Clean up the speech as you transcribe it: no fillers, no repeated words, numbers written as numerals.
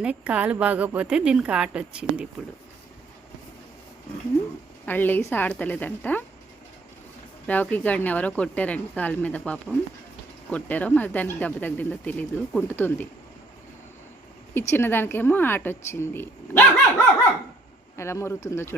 అన్నయ్య కాలు బాగోపోతే దీనికి ఆట వచ్చింది. ఇప్పుడు అళ్ళేసి ఆడతలేదంట. రవికి గాడిని ఎవరో కొట్టారండి కాలు మీద, పాపం కొట్టారో మరి దానికి దెబ్బ తగిలిందో తెలీదు, కుంటుతుంది. ఈ చిన్నదానికేమో ఆట వచ్చింది, ఎలా మొరుగుతుందో చూడండి.